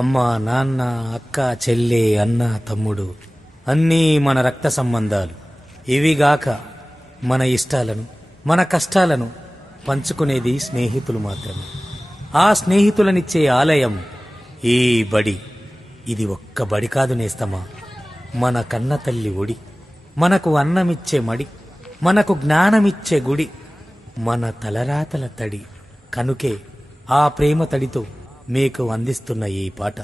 అమ్మ, నాన్న, అక్క, చెల్లె, అన్న, తమ్ముడు అన్నీ మన రక్త సంబంధాలు. ఇవిగాక మన ఇష్టాలను, మన కష్టాలను పంచుకునేది స్నేహితులు మాత్రమే. ఆ స్నేహితులనిచ్చే ఆలయం ఈ బడి. ఇది ఒక్క బడి కాదు నేస్తమా, మన కన్న తల్లి ఒడి. మనకు అన్నమిచ్చే మడి, మనకు జ్ఞానమిచ్చే గుడి, మన తలరాతల తడి. కనుకే ఆ ప్రేమ తడితో మీకు అందిస్తున్న ఈ పాట.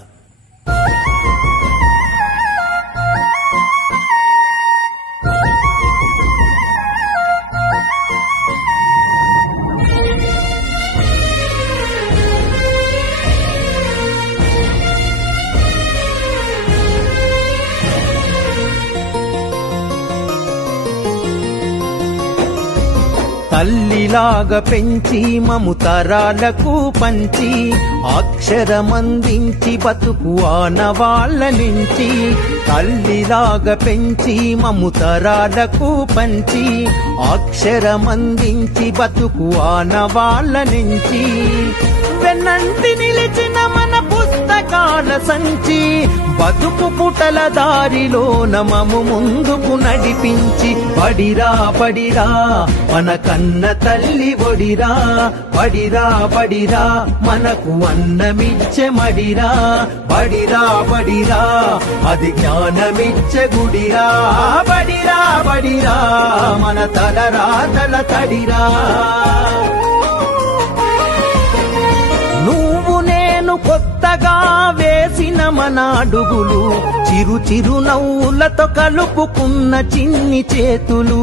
తల్లిలాగా పెంచి మము తరాలకు పంచి అక్షరమందించి బతుకు ఆనవాళ్ళ నుంచి. తల్లిలాగా పెంచి మము తరాలకు పంచి అక్షరమందించి బతుకు ఆనవాళ్ళ నుంచి. వెన్నంటి నిలిచిన మన పుస్తకాల సంచి బతుకు పుటల దారిలో నమము ముందుకు నడిపించి. బడిరా బడిరా మన కన్న తల్లి ఒడిరా, బడిరా బడిరా మనకు అన్నమిచ్చే మడిరా. బడిరా బడిరా అది జ్ఞానమిచ్చే గుడిరా. బడిరా బడిరా మన తలరాతల తడిరా. నువ్వు నేను కొత్తగా వేసిన మన అడుగులు, చిరు చిరు నవ్వులతో కలుపుకున్న చిన్ని చేతులు,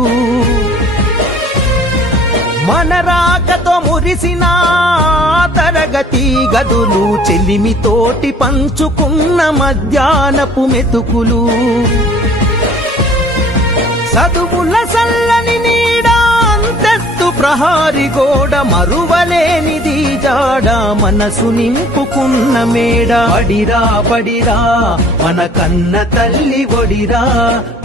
మన రాకతో మురిసిన తరగతి గదులు, చెలిమితోటి పంచుకున్న మధ్యాహ్నపు మెతుకులు, చదువుల సల్లని నీడా అంతస్తు ప్రహారి గోడ, మరువలేనిది జాడ మనసు నింపుకున్న మేడ. బడిరా బడిరా మన కన్న తల్లి ఒడిరా,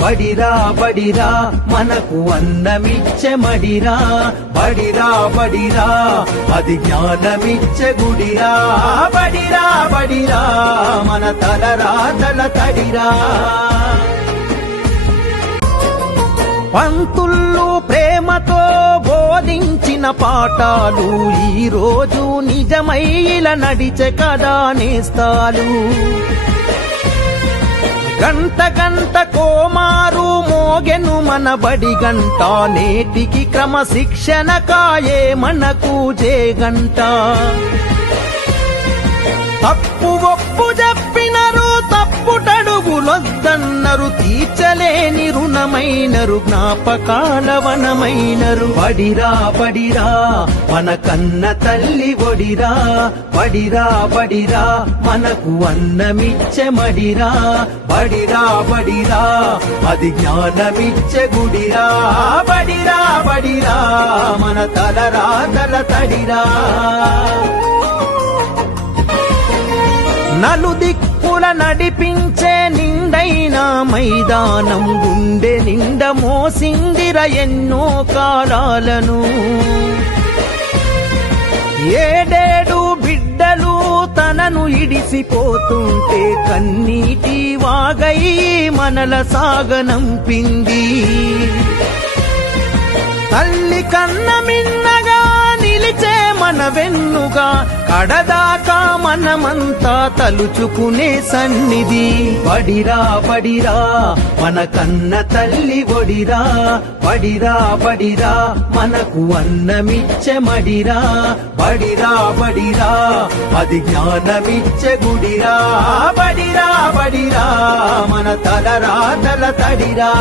బడిరా బడిరా మనకు అన్నమిచ్చే మడిరా. బడిరా బడిరా అది జ్ఞానమిచ్చే గుడిరా. బడిరా బడిరా మన తలరాతల తడిరా. పంతుళ్ళు ప్రేమతో బోధించిన పాఠాలు ఈ రోజు నిజమై ఇలా నడిచే కదా నేస్తాలు. గంట గంట కోమారు మోగెను మన బడి గంట, నేటికి క్రమశిక్షణ కాయే మనకు జేగంట. తప్పు ఒప్పు చెప్పినరు, తప్పుటడుగులొద్దన్నరు, తీర్చలేని రుణమైనరు, జ్ఞాపకాల వనమైనరు. బడిరా బడిరా మన కన్న తల్లి ఒడిరా, బడిరా బడిరా మనకు అన్నమిచ్చే మడిరా. బడిరా బడిరా అది జ్ఞానమిచ్చే గుడిరా. బడిరా బడిరా మన తలరాతల తడిరా. నలుదిక్కుల నడిపించే నిండైన మైదానం, గుండె నిండ మోసిందిర ఎన్నో కాలాలను. ఏడేడు బిడ్డలు తనను ఇడిసిపోతుంటే కన్నీటి వాగై మనల సాగనంపింది. తల్లి కన్న మిన్నగా నిలిచే మన వెన్నుగా, కడదాకా మనమంతా తలుచుకునే సన్నిధి. బడిరా బడిరా మన కన్న తల్లి ఒడిరా, బడిరా బడిరా మనకు అన్నమిచ్చే మడిరా. బడిరా బడిరా అది జ్ఞానమిచ్చే గుడిరా. బడిరా బడిరా మన తలరాతల తడిరా.